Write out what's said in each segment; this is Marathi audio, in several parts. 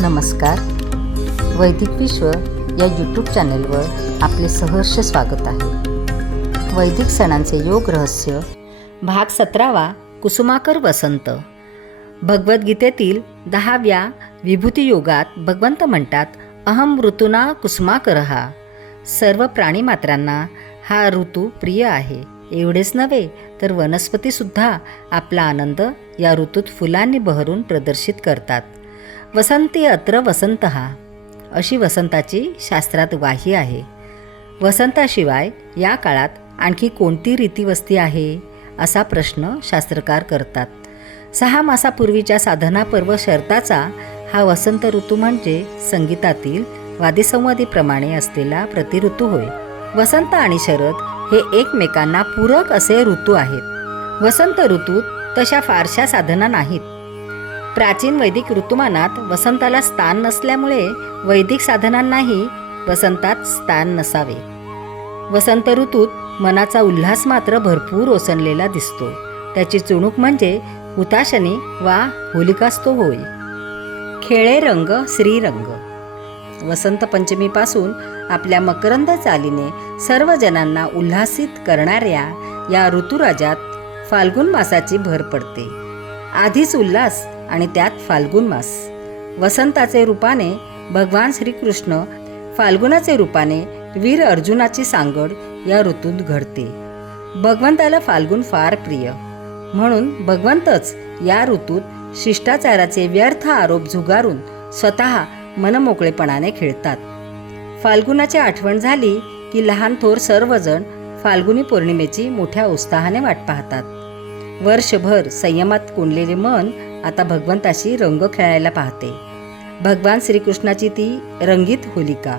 नमस्कार. वैदिक विश्व या यूट्यूब चॅनलवर आपले सहर्ष स्वागत आहे. वैदिक सणांचे योग रहस्य भाग 17वा कुसुमाकर वसंत. भगवद्गीतेतील 10व्या विभूती योगात भगवंत म्हणतात, अहम ऋतूना कुसुमाकरः. सर्व प्राणीमात्रांना हा ऋतू प्रिय आहे. एवढेच नव्हे तर वनस्पतीसुद्धा आपला आनंद या ऋतूत फुलांनी बहरून प्रदर्शित करतात. वसंती अत्र वसंतः अशी वसंताची शास्त्रात ग्वाही आहे. वसंताशिवाय या काळात आणखी कोणती रीतिवस्ती आहे असा प्रश्न शास्त्रकार करतात. 6 मासापूर्वीच्या साधना पर्व शर्ताचा हा वसंत ऋतू म्हणजे संगीतातील वादीसंवादीप्रमाणे असलेला प्रतिऋतू होय. वसंत आणि शरद हे एकमेकांना पूरक असे ऋतू आहेत. वसंत ऋतूत तशा फारशा साधना नाहीत. प्राचीन वैदिक ऋतुमानात वसंताला स्थान नसल्यामुळे वैदिक साधनांनाही वसंतात स्थान नसावे. वसंत ऋतूत मनाचा उल्हास मात्र भरपूर ओसंडलेला दिसतो. त्याची चुणूक म्हणजे हुताशनी वा होलिकास्तो होय. खेळे रंग श्रीरंग. वसंत पंचमीपासून आपल्या मकरंद चालीने सर्व जनांना उल्हासित करणाऱ्या या ऋतुराजात फाल्गुन मासाची भर पडते. आधीच उल्हास आणि त्यात फाल्गुन मास. वसंताचे रूपाने भगवान श्रीकृष्ण, फाल्गुनाचे रूपाने वीर अर्जुनाची सांगड या ऋतूत घडते. भगवंताला फाल्गुन फार प्रिय, म्हणून भगवंतच या ऋतूत शिष्टाचाराचे व्यर्थ आरोप झुगारून स्वतः मनमोकळेपणाने खेळतात. फाल्गुनाची आठवण झाली की लहान थोर सर्वजण फाल्गुनी पौर्णिमेची मोठ्या उत्साहाने वाट पाहतात. वर्षभर संयमात कोंडलेले मन आता भगवंताशी रंग खेळायला पाहते. भगवान श्रीकृष्णाची ती रंगीत होलिका.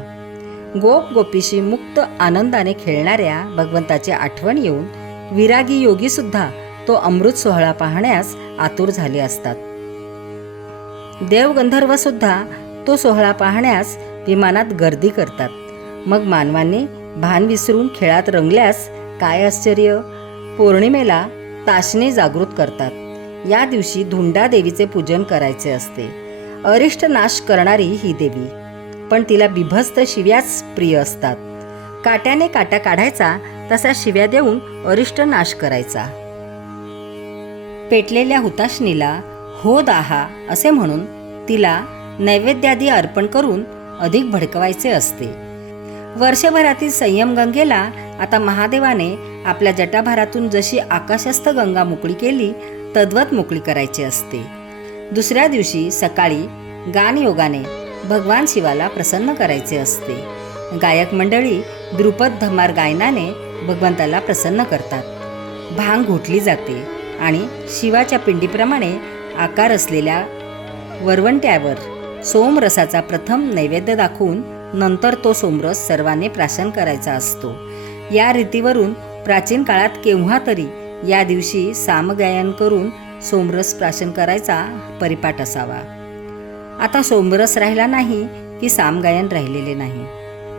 गोप गोपीशी मुक्त आनंदाने खेळणाऱ्या भगवंताची आठवण येऊन विरागी योगी सुद्धा तो अमृत सोहळा पाहण्यास आतुर झाले असतात. देवगंधर्व सुद्धा तो सोहळा पाहण्यास विमानात गर्दी करतात. मग मानवांनी भान विसरून खेळात रंगल्यास काय आश्चर्य. पौर्णिमेला ताशने जागृत करतात. या दिवशी धुंडा देवीचे पूजन करायचे असते. अरिष्ट नाश करणारी ही देवी, पण तिला बिभस्त शिव्याच प्रिय असतात. काट्याने काटा काढायचा तसा शिव्या देऊन अरिष्ट नाश करायचा. पेटलेल्या हुताशनीला हो दाहा असे म्हणून तिला नैवेद्यादी अर्पण करून अधिक भडकवायचे असते. वर्षभरातील संयम गंगेला आता महादेवाने आपल्या जटाभारातून जशी आकाशस्थ गंगा मोकळी केली तद्वत मोकळी करायची असते. दुसऱ्या दिवशी सकाळी गानयोगाने भगवान शिवाला प्रसन्न करायचे असते. गायक मंडळी द्रुपद धमार गायनाने भगवंताला प्रसन्न करतात. भांग घोटली जाते आणि शिवाच्या पिंडीप्रमाणे आकार असलेल्या वरवंट्यावर सोमरसाचा प्रथम नैवेद्य दाखवून नंतर तो सोमरस सर्वांनी प्राशन करायचा असतो. या रीतीवरून प्राचीन काळात केव्हा तरी या दिवशी सामगायन करून सोमरस प्राशन करायचा परिपाठ असावा. आता सोमरस राहिला नाही की सामगायन राहिलेले नाही.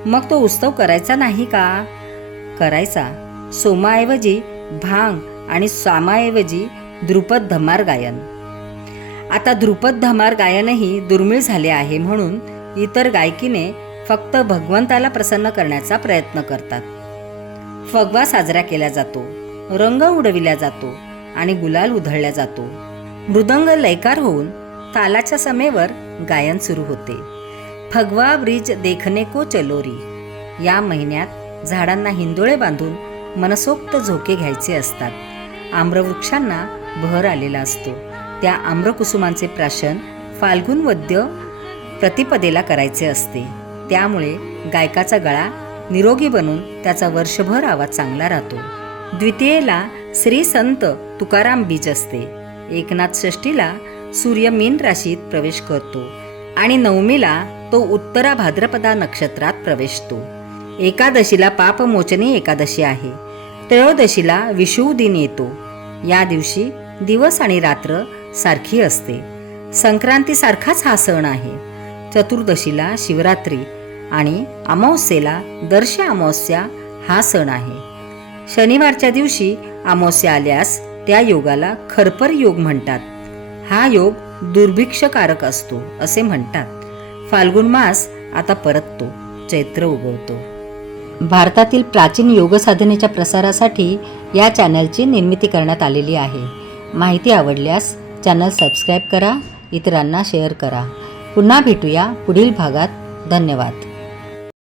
मग तो उत्सव करायचा नाही का? करायचा. सोमाऐवजी भांग आणि सामाऐवजी द्रुपद धमार गायन. आता द्रुपद धमार गायनही दुर्मिळ झाले आहे, म्हणून इतर गायकीने फक्त भगवंताला प्रसन्न करण्याचा प्रयत्न करतात. फगवा साजरा केला जातो, रंग उडविला जातो आणि गुलाल उधळला जातो. मृदंग लयकार होऊन तालाच्या समेवर गायन सुरू होते. फगवा ब्रिज देखने को चलोरी. या महिन्यात झाडांना हिंदोळे बांधून मनसोक्त झोके घ्यायचे असतात. आम्रवृक्षांना बहर आलेला असतो. त्या आम्रकुसुमांचे प्राशन फाल्गुन वद्य प्रतिपदेला करायचे असते. त्यामुळे गायकाचा गळा निरोगी बनून त्याचा वर्षभर आवाज चांगला राहतो. द्वितीयेला श्री संत तुकाराम बीज असते. एकनाथ षष्ठीला सूर्य मीन राशीत प्रवेश करतो आणि नवमीला तो उत्तरा भाद्रपदा नक्षत्रात प्रवेशतो. एकादशीला पापमोचनी एकादशी आहे. त्रयोदशीला विषुव दिन येतो. या दिवशी दिवस आणि रात्र सारखी असते. संक्रांतीसारखाच हा सण आहे. चतुर्दशीला शिवरात्री आणि अमावस्येला दर्श अमावस्या हा सण आहे. शनिवारच्या दिवशी अमावस्या आल्यास त्या योगाला खरपर योग म्हणतात. हा योग दुर्भिक्षकारक असतो असे म्हणतात. फाल्गुन मास आता परततो, चैत्र उगवतो. भारतातील प्राचीन योग साधनेच्या प्रसारासाठी या चॅनलची निर्मिती करण्यात आलेली आहे. माहिती आवडल्यास चॅनल सबस्क्राईब करा, इतरांना शेअर करा. पुन्हा भेटूया पुढील भागात. धन्यवाद.